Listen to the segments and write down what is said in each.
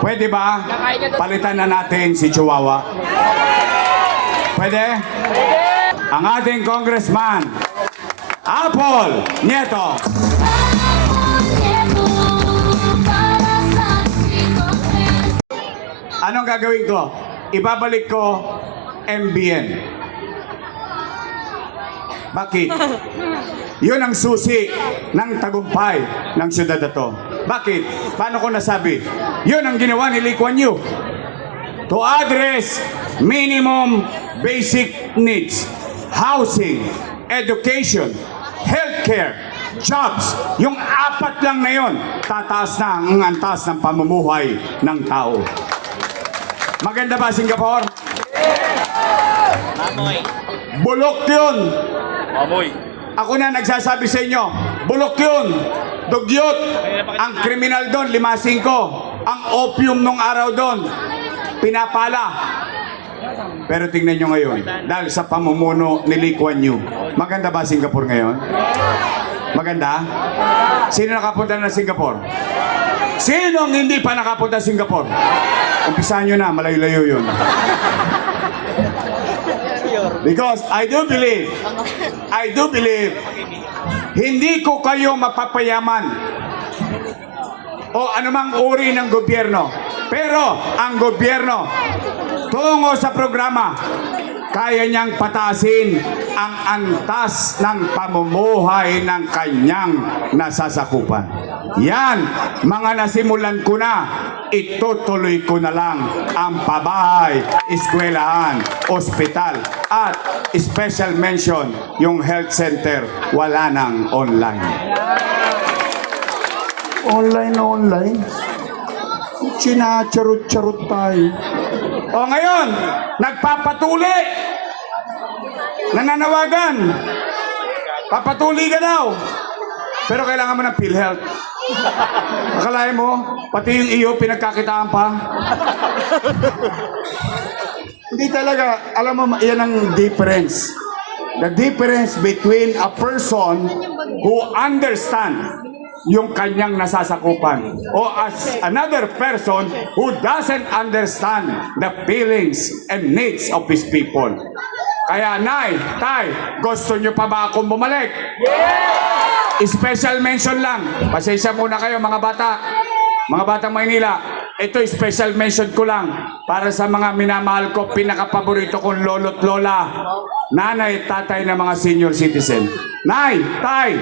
Pwede ba palitan na natin si Chihuahua? Pwede? Ang ating congressman, Apple Nieto. Anong gagawin ko? Ibabalik ko MBN. Bakit? Yun ang susi ng tagumpay ng syudad na to. Bakit? Paano ko nasabi? Yun ang ginawa ni Lee Kuan Yew. To address minimum basic needs. Housing, education, healthcare, jobs. Yung apat lang na yun, tataas na ang antas ng pamumuhay ng tao. Maganda ba Singapore? Amoy. Bulok yun. Amoy. Ako na nagsasabi sa inyo, bulok yun. Dugyot. Ang kriminal doon, 5-5. Ang opium nung araw doon, pinapala. Pero tingnan nyo ngayon, dahil sa pamumuno ni Lee Kuan Yew, maganda ba Singapore ngayon? Maganda? Sino nakapunta na Singapore? Sino ang hindi pa nakapunta Singapore? Umpisahan nyo na, malayo-layo yun. Because I do believe, hindi ko kayo mapapayaman o anumang uri ng gobyerno. Pero ang gobyerno, tungo sa programa, kaya niyang pataasin ang antas ng pamumuhay ng kanyang nasasakupan. Yan, mga nasimulan ko na, itutuloy ko na lang ang pabahay, eskwelahan, ospital, at special mention, yung health center, wala nang online. Online? Sinacharot-charot tayo. O ngayon, nagpapatuli. Nananawagan. Papatuli ka daw. Pero kailangan mo ng PhilHealth. Akalain mo, pati yung iyo pinagkakitaan pa. Hindi talaga, alam mo, yan ang difference. The difference between a person who understands yung kanyang nasasakupan o as another person who doesn't understand the feelings and needs of his people. Kaya, Nay, Tay, gusto nyo pa ba akong bumalik? Yeah! Special mention lang. Pasensya muna kayo mga bata. Mga batang Maynila, ito special mention ko lang para sa mga minamahal ko, pinakapaborito kong lolo't lola, nanay, tatay na mga senior citizen. Nay, Tay,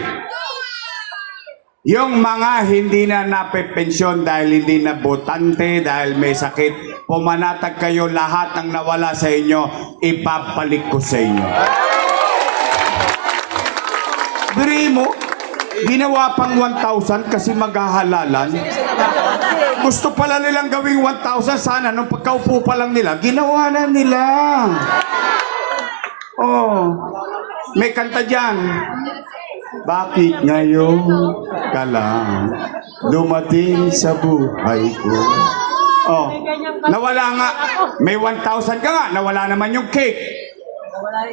yung mga hindi na napepensyon dahil hindi na botante, dahil may sakit, pumanatag kayo lahat ng nawala sa inyo, ipapalik ko sa inyo. Biri mo, ginawa pang 1,000 kasi maghahalalan. Gusto pala nilang gawing 1,000, sana nung pagkaupo pa lang nila, ginawa na nila. Oh, may kanta dyan. Bakit ngayon ka lang dumating sa buhay ko? Oh, nawala nga. May 1,000 ka nga, nawala naman yung cake.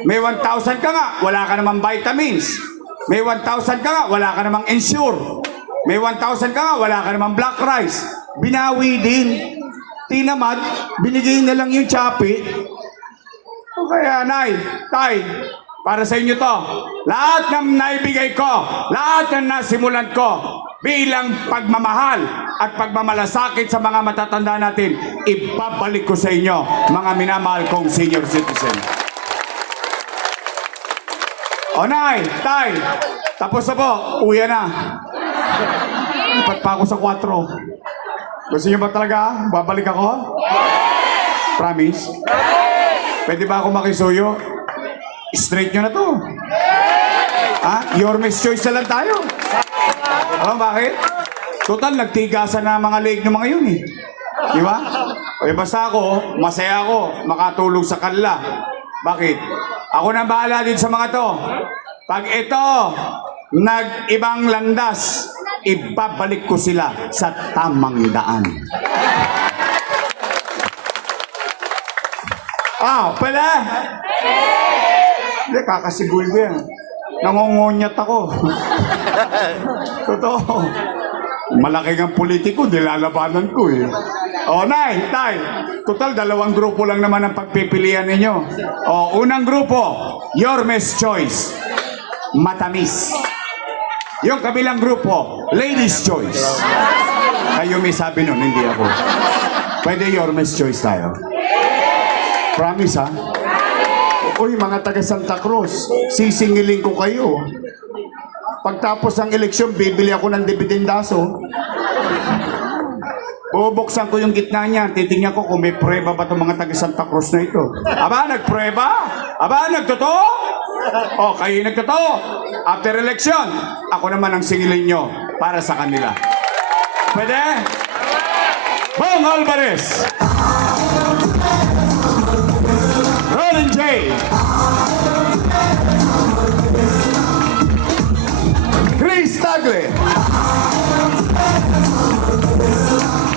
May 1,000 ka nga, wala ka namang vitamins. May 1,000 ka nga, wala ka namang insure. May 1,000 ka nga, wala ka namang black rice. Binawi din. Tinamad, binigay na lang yung chapi. O kaya, Nay, Tay, para sa inyo to, lahat ng naibigay ko, lahat ng nasimulan ko, bilang pagmamahal at pagmamalasakit sa mga matatanda natin, ibabalik ko sa inyo, mga minamahal kong senior citizen. O Nay, Tay, tapos na po, uwi na. Lipat pa ako sa 4. Gusto niyo ba talaga? Babalik ako? Promise? Pwede ba ako makisuyo? Straight nyo na to. Ha? Your miss choice na lang tayo. Alam bakit? Total, nagtigasan na mga leg ng mga yun eh. Di ba? O basta ako, masaya ako, makatulong sa kanila. Bakit? Ako na bahala din sa mga to. Pag ito, nag-ibang landas, ibabalik ko sila sa tamang daan. Pala? Hindi, kakasigul ko yan. Nangongonyat ako. Totoo. Malaki ang politiko, nilalabanan ko eh. O, Nay, Tay. Total, 2 grupo lang naman ang pagpipilian ninyo. O, unang grupo, Yormes Choice. Matamis. Yung kabilang grupo, Ladies Choice. Kayo may sabi nun, hindi ako. Pwede Yormes Choice tayo. Promise, ha? Uy, mga taga Santa Cruz, sisingilin ko kayo. Pagtapos ng eleksyon, bibili ako ng dibidendaso. Bubuksan ko yung gitna niya. Titingnan ko kung may prueba ba itong mga taga Santa Cruz na ito. Aba, nagprueba? Aba, nagtotoo? O, kayo nagtotoo. After election, ako naman ang singilin nyo para sa kanila. Pwede? Bong Alvarez. Roland J. Chris Tagle.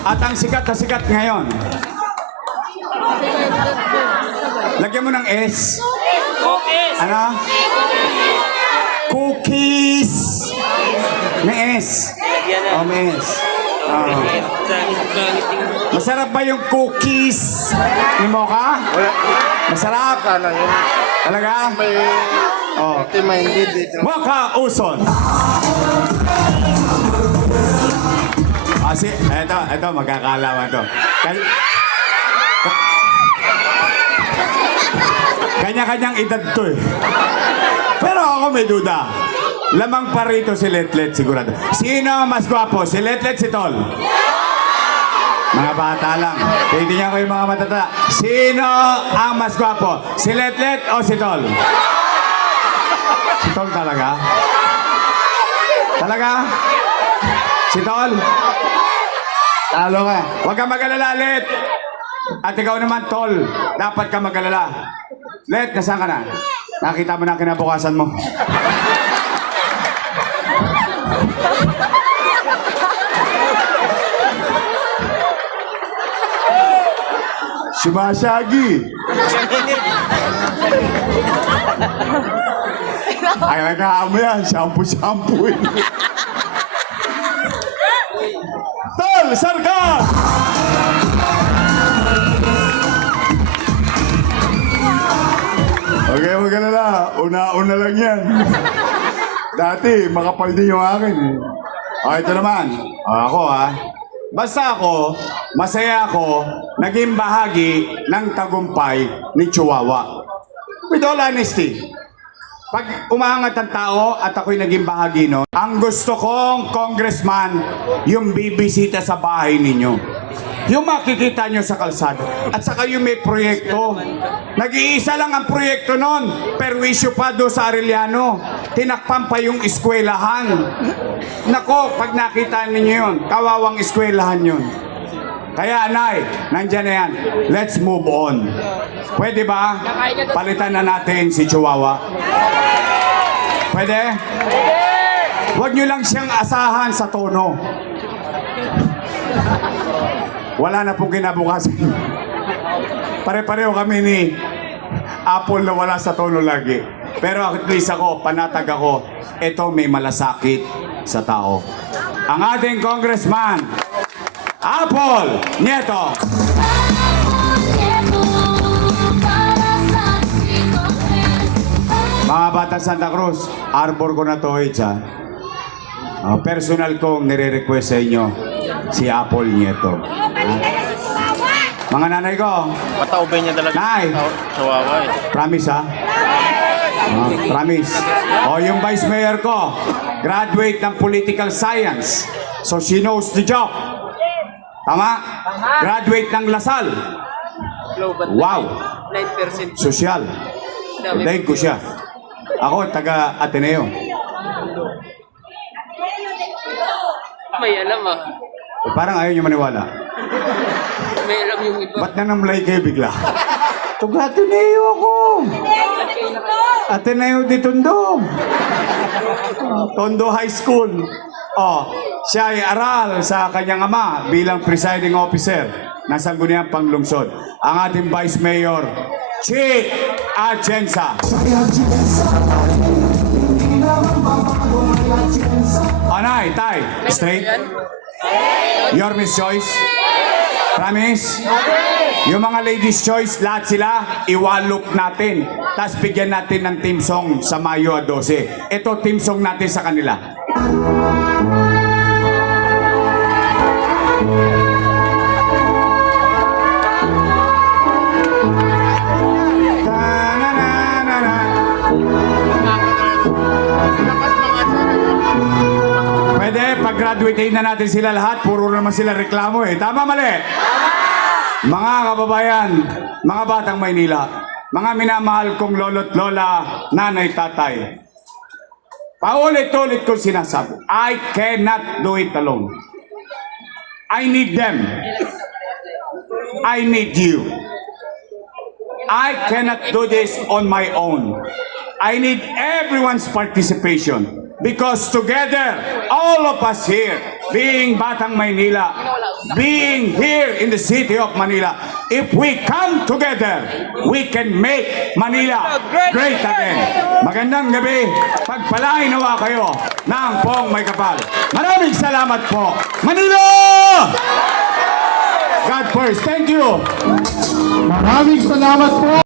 At ang sikat na sikat ngayon. Lagyan mo ng S. Cookies! Ano? Cookies. May S. Oh, may S. Oh. Masarap ba yung cookies ni Mocha? Masarap? Sana yun. Talaga? May Oh. minded dito. Mocha Uson. Eto, magkakalaman to. Kanya-kanyang edad to eh. Pero ako may duda. Lamang pa rito si Letlet sigurado. Sino ang mas gwapo? Si Letlet, si Tol? Mga bata lang. Titingnan ko yung mga matata. Sino ang mas gwapo? Si Letlet o si Tol? Si Tol talaga? Talaga? Si Tol? Talo ka. Huwag ka mag-alala, Let. At ikaw naman, Tol. Dapat ka mag-alala. Let, nasaan ka na? Nakita mo na ang kinabukasan mo. Sumasagi. Ay, nakaamo yan. Shampoo. Tol, sarga! Okay, huwag ka na lang. Una-una lang yan. Dati, makapal din yung akin eh. Ito naman. Ako Basta ako, masaya ako, naging bahagi ng tagumpay ni Chihuahua. With all honesty, pag umaangat ang tao at ako'y naging bahagi nun, ang gusto kong congressman, yung bibisita sa bahay ninyo. Yung makikita nyo sa kalsada. At saka yung may proyekto. Nag-iisa lang ang proyekto nun. Perwisyo pa do sa Arellano. Tinakpan pa yung eskwelahan. Nako, pag nakita ninyo yun, kawawang eskwelahan yun. Kaya, Nay, nandyan na yan. Let's move on. Pwede ba? Palitan na natin si Chihuahua. Pwede? Huwag nyo lang siyang asahan sa tono. Wala na pong kinabukasan. Pare-pareho kami ni Apple na wala sa tono lagi. Pero at least ako, panatag ako, ito may malasakit sa tao. Ang ating congressman, Apple Nieto. Mga bata Santa Cruz, arbor ko na to, personal kong nire-request sa inyo, si Apple Nieto. Mga nanay ko, Mataubay niya talaga. Nay. Chihuahua eh. promise promise. Yung vice mayor ko, graduate ng political science. So she knows the job. Tama? Graduate ng Lasal. Wow. 9%. Sosyal. Daig ko siya. Ako, taga Ateneo. May alam Parang ayaw niyo maniwala. May alam yung iba. Ba't nanamlay kayo bigla? Taga Ateneo ako. Ateneo de Tondo. Tondo High School. Siya ay aral sa kanyang ama bilang presiding officer ng Sangguniang Panglungsod. Ang ating Vice Mayor, Chi Atienza. Anay, Tay, straight. Your Miss Joyce. Promise? Yung mga ladies' choice, lahat sila, iwalok natin. Tapos bigyan natin ng team song sa Mayo 12. Ito, team song natin sa kanila. Ta-na-na-na-na. Pwede, pag-graduate na natin sila lahat, puro naman sila reklamo eh. Tama, mali? Mga kababayan, mga batang Maynila, mga minamahal kong lolo't lola, nanay, tatay, paulit-ulit ko sinasabi, I cannot do it alone. I need them. I need you. I cannot do this on my own. I need everyone's participation. Because together, all of us here, being Batang Maynila, being here in the city of Manila, if we come together, we can make Manila great again. Magandang gabi, pagpalain nawa kayo ng Pong May Kapal. Maraming salamat po. Manila! God first. Thank you. Maraming salamat po.